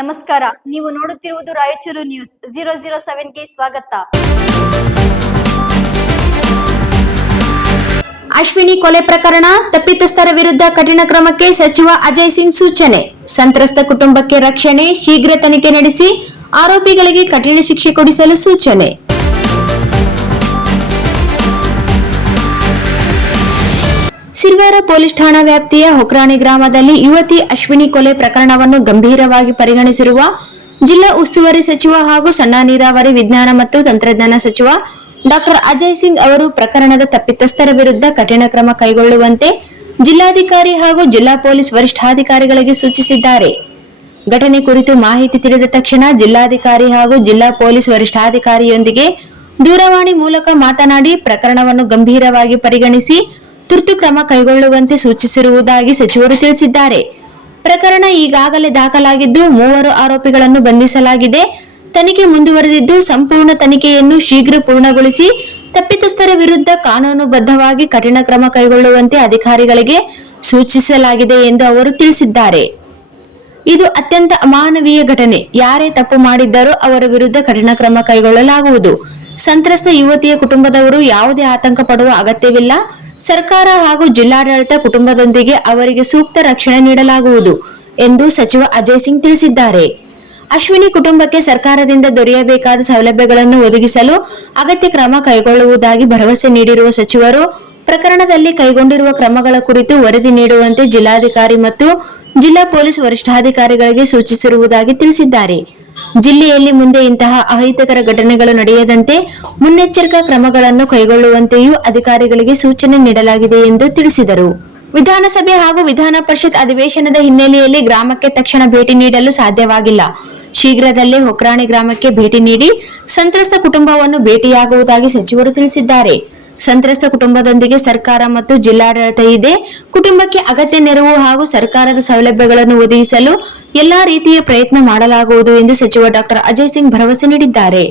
ನಮಸ್ಕಾರ, ನೀವು ನೋಡುತ್ತಿರುವುದು ರಾಯಚೂರು ನ್ಯೂಸ್ 007ಗೆ ಸ್ವಾಗತ. ಅಶ್ವಿನಿ ಕೊಲೆ ಪ್ರಕರಣ, ತಪ್ಪಿತಸ್ಥರ ವಿರುದ್ಧ ಕಠಿಣ ಕ್ರಮಕ್ಕೆ ಸಚಿವ ಅಜಯ್ ಸಿಂಗ್ ಸೂಚನೆ. ಸಂತ್ರಸ್ತ ಕುಟುಂಬಕ್ಕೆ ರಕ್ಷಣೆ, ಶೀಘ್ರ ತನಿಖೆ ನಡೆಸಿ ಆರೋಪಿಗಳಿಗೆ ಕಠಿಣ ಶಿಕ್ಷೆ ಕೊಡಿಸಲು ಸೂಚನೆ. ಸಿರ್ವಾರ ಪೊಲೀಸ್ ಠಾಣಾ ವ್ಯಾಪ್ತಿಯ ಹೊಕ್ರಾಣಿ ಗ್ರಾಮದಲ್ಲಿ ಯುವತಿ ಅಶ್ವಿನಿ ಕೊಲೆ ಪ್ರಕರಣವನ್ನು ಗಂಭೀರವಾಗಿ ಪರಿಗಣಿಸಿರುವ ಜಿಲ್ಲಾ ಉಸ್ತುವಾರಿ ಸಚಿವ ಹಾಗೂ ಸಣ್ಣ ನೀರಾವರಿ ವಿಜ್ಞಾನ ಮತ್ತು ತಂತ್ರಜ್ಞಾನ ಸಚಿವ ಡಾ ಅಜಯ್ ಸಿಂಗ್ ಅವರು ಪ್ರಕರಣದ ತಪ್ಪಿತಸ್ಥರ ವಿರುದ್ಧ ಕಠಿಣ ಕ್ರಮ ಕೈಗೊಳ್ಳುವಂತೆ ಜಿಲ್ಲಾಧಿಕಾರಿ ಹಾಗೂ ಜಿಲ್ಲಾ ಪೊಲೀಸ್ ವರಿಷ್ಠಾಧಿಕಾರಿಗಳಿಗೆ ಸೂಚಿಸಿದ್ದಾರೆ. ಘಟನೆ ಕುರಿತು ಮಾಹಿತಿ ತಿಳಿದ ತಕ್ಷಣ ಜಿಲ್ಲಾಧಿಕಾರಿ ಹಾಗೂ ಜಿಲ್ಲಾ ಪೊಲೀಸ್ ವರಿಷ್ಠಾಧಿಕಾರಿಯೊಂದಿಗೆ ದೂರವಾಣಿ ಮೂಲಕ ಮಾತನಾಡಿ ಪ್ರಕರಣವನ್ನು ಗಂಭೀರವಾಗಿ ಪರಿಗಣಿಸಿ ತುರ್ತು ಕ್ರಮ ಕೈಗೊಳ್ಳುವಂತೆ ಸೂಚಿಸಿರುವುದಾಗಿ ಸಚಿವರು ತಿಳಿಸಿದ್ದಾರೆ. ಪ್ರಕರಣ ಈಗಾಗಲೇ ದಾಖಲಾಗಿದ್ದು 3 ಆರೋಪಿಗಳನ್ನು ಬಂಧಿಸಲಾಗಿದೆ. ತನಿಖೆ ಮುಂದುವರೆದಿದ್ದು ಸಂಪೂರ್ಣ ತನಿಖೆಯನ್ನು ಶೀಘ್ರ ಪೂರ್ಣಗೊಳಿಸಿ ತಪ್ಪಿತಸ್ಥರ ವಿರುದ್ಧ ಕಾನೂನುಬದ್ಧವಾಗಿ ಕಠಿಣ ಕ್ರಮ ಕೈಗೊಳ್ಳುವಂತೆ ಅಧಿಕಾರಿಗಳಿಗೆ ಸೂಚಿಸಲಾಗಿದೆ ಎಂದು ಅವರು ತಿಳಿಸಿದ್ದಾರೆ. ಇದು ಅತ್ಯಂತ ಅಮಾನವೀಯ ಘಟನೆ. ಯಾರೇ ತಪ್ಪು ಮಾಡಿದ್ದಾರೋ ಅವರ ವಿರುದ್ಧ ಕಠಿಣ ಕ್ರಮ ಕೈಗೊಳ್ಳಲಾಗುವುದು. ಸಂತ್ರಸ್ತ ಯುವತಿಯ ಕುಟುಂಬದವರು ಯಾವುದೇ ಆತಂಕ ಪಡುವ ಅಗತ್ಯವಿಲ್ಲ. ಸರ್ಕಾರ ಹಾಗೂ ಜಿಲ್ಲಾಡಳಿತ ಕುಟುಂಬದೊಂದಿಗೆ ಅವರಿಗೆ ಸೂಕ್ತ ರಕ್ಷಣೆ ನೀಡಲಾಗುವುದು ಎಂದು ಸಚಿವ ಅಜಯ್ ಸಿಂಗ್ ತಿಳಿಸಿದ್ದಾರೆ. ಅಶ್ವಿನಿ ಕುಟುಂಬಕ್ಕೆ ಸರ್ಕಾರದಿಂದ ದೊರೆಯಬೇಕಾದ ಸೌಲಭ್ಯಗಳನ್ನು ಒದಗಿಸಲು ಅಗತ್ಯ ಕ್ರಮ ಕೈಗೊಳ್ಳುವುದಾಗಿ ಭರವಸೆ ನೀಡಿರುವ ಸಚಿವರು ಪ್ರಕರಣದಲ್ಲಿ ಕೈಗೊಂಡಿರುವ ಕ್ರಮಗಳ ಕುರಿತು ವರದಿ ನೀಡುವಂತೆ ಜಿಲ್ಲಾಧಿಕಾರಿ ಮತ್ತು ಜಿಲ್ಲಾ ಪೊಲೀಸ್ ವರಿಷ್ಠಾಧಿಕಾರಿಗಳಿಗೆ ಸೂಚಿಸಿರುವುದಾಗಿ ತಿಳಿಸಿದ್ದಾರೆ. ಜಿಲ್ಲೆಯಲ್ಲಿ ಮುಂದೆ ಇಂತಹ ಅಹಿತಕರ ಘಟನೆಗಳು ನಡೆಯದಂತೆ ಮುನ್ನೆಚ್ಚರಿಕಾ ಕ್ರಮಗಳನ್ನು ಕೈಗೊಳ್ಳುವಂತೆಯೂ ಅಧಿಕಾರಿಗಳಿಗೆ ಸೂಚನೆ ನೀಡಲಾಗಿದೆ ಎಂದು ತಿಳಿಸಿದರು. ವಿಧಾನಸಭೆ ಹಾಗೂ ವಿಧಾನ ಪರಿಷತ್ ಅಧಿವೇಶನದ ಹಿನ್ನೆಲೆಯಲ್ಲಿ ಗ್ರಾಮಕ್ಕೆ ತಕ್ಷಣ ಭೇಟಿ ನೀಡಲು ಸಾಧ್ಯವಾಗಿಲ್ಲ. ಶೀಘ್ರದಲ್ಲೇ ಹೊಕ್ರಾಣಿ ಗ್ರಾಮಕ್ಕೆ ಭೇಟಿ ನೀಡಿ ಸಂತ್ರಸ್ತ ಕುಟುಂಬವನ್ನು ಭೇಟಿಯಾಗುವುದಾಗಿ ಸಚಿವರು ತಿಳಿಸಿದ್ದಾರೆ. ಸಂತ್ರಸ್ತ ಕುಟುಂಬದೊಂದಿಗೆ ಸರ್ಕಾರ ಮತ್ತು ಜಿಲ್ಲಾಡಳಿತ ಇದೆ. ಕುಟುಂಬಕ್ಕೆ ಅಗತ್ಯ ನೆರವು ಹಾಗೂ ಸರ್ಕಾರದ ಸೌಲಭ್ಯಗಳನ್ನು ಒದಗಿಸಲು ಎಲ್ಲಾ ರೀತಿಯ ಪ್ರಯತ್ನ ಮಾಡಲಾಗುವುದು ಎಂದು ಸಚಿವ ಡಾ ಅಜಯ್ ಸಿಂಗ್ ಭರವಸೆ ನೀಡಿದ್ದಾರೆ.